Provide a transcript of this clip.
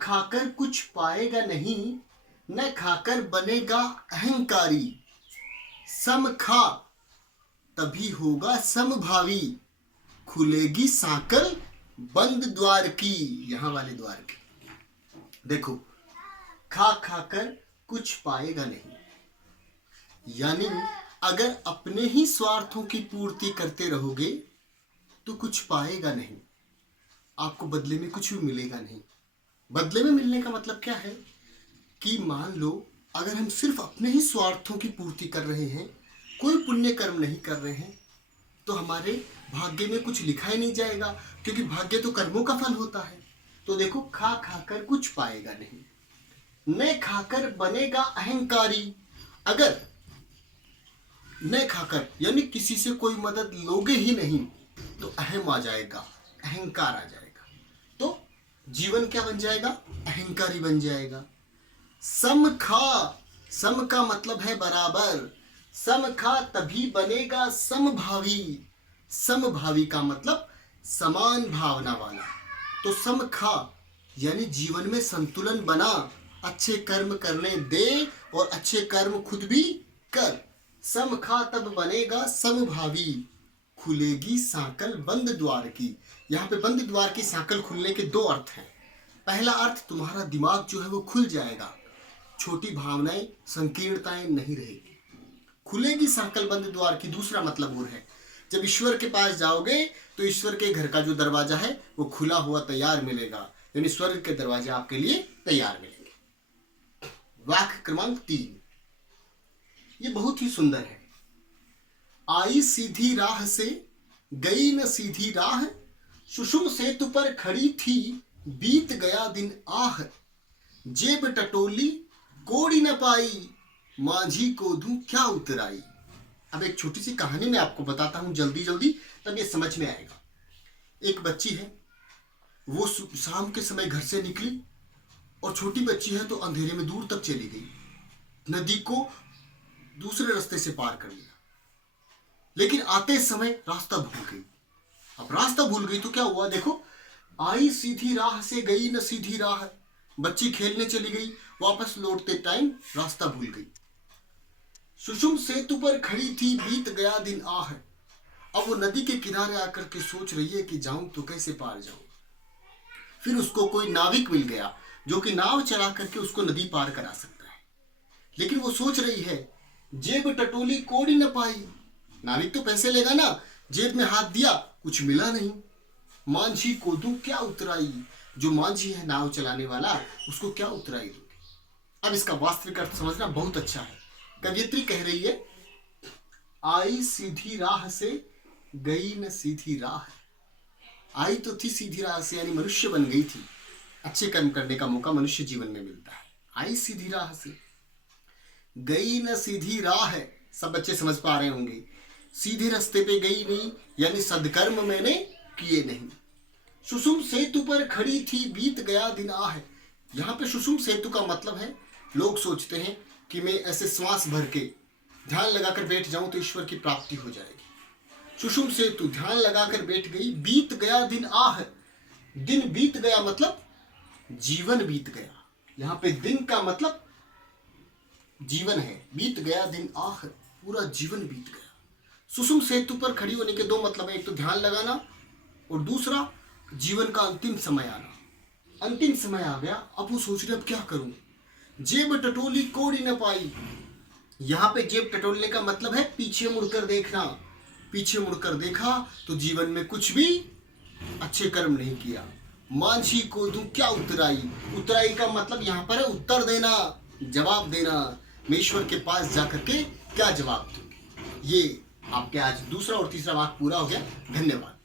खाकर कुछ पाएगा नहीं, न खाकर बनेगा अहंकारी। सम खा तभी होगा समभावी, खुलेगी सांकल बंद द्वार की। यहां वाले द्वार की देखो, खा खाकर कुछ पाएगा नहीं, यानी अगर अपने ही स्वार्थों की पूर्ति करते रहोगे तो कुछ पाएगा नहीं, आपको बदले में कुछ भी मिलेगा नहीं। बदले में मिलने का मतलब क्या है कि मान लो अगर हम सिर्फ अपने ही स्वार्थों की पूर्ति कर रहे हैं, कोई पुण्य कर्म नहीं कर रहे हैं, तो हमारे भाग्य में कुछ लिखा ही नहीं जाएगा, क्योंकि भाग्य तो कर्मों का फल होता है। तो देखो, खा खाकर कुछ पाएगा नहीं, न खाकर बनेगा अहंकारी। अगर न खाकर यानी किसी से कोई मदद लोगे ही नहीं तो अहम आ जाएगा, अहंकार आ जाएगा, तो जीवन क्या बन जाएगा? अहंकारी बन जाएगा। सम खा, सम का मतलब है बराबर, सम खा तभी बनेगा समभावी। समभावी का मतलब समान भावना वाला। तो सम खा यानी जीवन में संतुलन बना, अच्छे कर्म करने दे और अच्छे कर्म खुद भी कर। सम खा तब बनेगा समभावी, खुलेगी सांकल बंद द्वार की। यहाँ पे बंद द्वार की सांकल खुलने के दो अर्थ हैं। पहला अर्थ, तुम्हारा दिमाग जो है वो खुल जाएगा, छोटी भावनाएं संकीर्णताएं नहीं रहेगी। खुलेगी सांकल बंद द्वार की दूसरा मतलब और है, जब ईश्वर के पास जाओगे तो ईश्वर के घर का जो दरवाजा है वो खुला हुआ तैयार मिलेगा, यानी स्वर्ग के दरवाजे आपके लिए तैयार मिलेंगे। वाक्य क्रमांक 3, ये बहुत ही सुंदर है। आई सीधी राह से गई न सीधी राह, सुषुम सेतु पर खड़ी थी बीत गया दिन आह। जेब टटोली कोड़ी न पाई, माझी को दूं क्या उतराई। अब एक छोटी सी कहानी मैं आपको बताता हूं जल्दी जल्दी, तब ये समझ में आएगा। एक बच्ची है, वो शाम के समय घर से निकली और छोटी बच्ची है तो अंधेरे में दूर तक चली गई, नदी को दूसरे रास्ते से पार कर लिया, लेकिन आते समय रास्ता भूल गई। अब रास्ता भूल गई तो क्या हुआ? देखो, आई सीधी राह से गई न सीधी राह, बच्ची खेलने चली गई, वापस लौटते टाइम रास्ता भूल गई। सुषुम सेतु पर खड़ी थी बीत गया दिन आह। अब वो नदी के किनारे आकर के सोच रही है कि जाऊं तो कैसे पार जाऊं। फिर उसको कोई नाविक मिल गया जो कि नाव चला करके उसको नदी पार करा सकता है, लेकिन वो सोच रही है जेब टटोली कोड़ी न पाई। नाविक तो पैसे लेगा ना, जेब में हाथ दिया कुछ मिला नहीं। मांझी को दूं क्या उतराई, जो मांझी है नाव चलाने वाला, उसको क्या उतराई दूंगी। अब इसका वास्तविक अर्थ समझना बहुत अच्छा है। कवियत्री कह रही है, आई सीधी राह से गई न सीधी राह। आई तो थी सीधी राह से, यानी मनुष्य बन गई थी, अच्छे कर्म करने का मौका मनुष्य जीवन में मिलता है। आई सीधी राह से, गई न सीधी राह है, सब बच्चे समझ पा रहे होंगे। सीधे रास्ते पे गई नहीं, यानी सदकर्म मैंने किए नहीं। सुषुम सेतु पर खड़ी थी बीत गया दिन आह। यहाँ पे सुषुम सेतु का मतलब है, लोग सोचते हैं कि मैं ऐसे श्वास भर के ध्यान लगाकर बैठ जाऊं तो ईश्वर की प्राप्ति हो जाएगी। सुषुम सेतु, ध्यान लगाकर बैठ गई, बीत गया दिन आह। दिन बीत गया मतलब जीवन बीत गया। यहाँ पे दिन का मतलब जीवन है, बीत गया दिन आह, पूरा जीवन बीत गया। सुषुम सेतु पर खड़ी होने के दो मतलब है, एक तो ध्यान लगाना और दूसरा जीवन का अंतिम समय आना। अंतिम समय आ गया, अब वो सोच रहे अब क्या करूं। जेब टटोली कोड़ी न पाई। यहाँ पे जेब टटोलने का मतलब है पीछे मुड़कर देखना। पीछे मुड़कर देखा तो जीवन में कुछ भी अच्छे कर्म नहीं किया। मांझी को दूं क्या उतराई। उतराई का मतलब यहाँ पर है उत्तर देना, जवाब देना। मैं ईश्वर के पास जाकर के क्या जवाब दूंगी। ये आपके आज दूसरा और तीसरा वाक्य पूरा हो गया। धन्यवाद।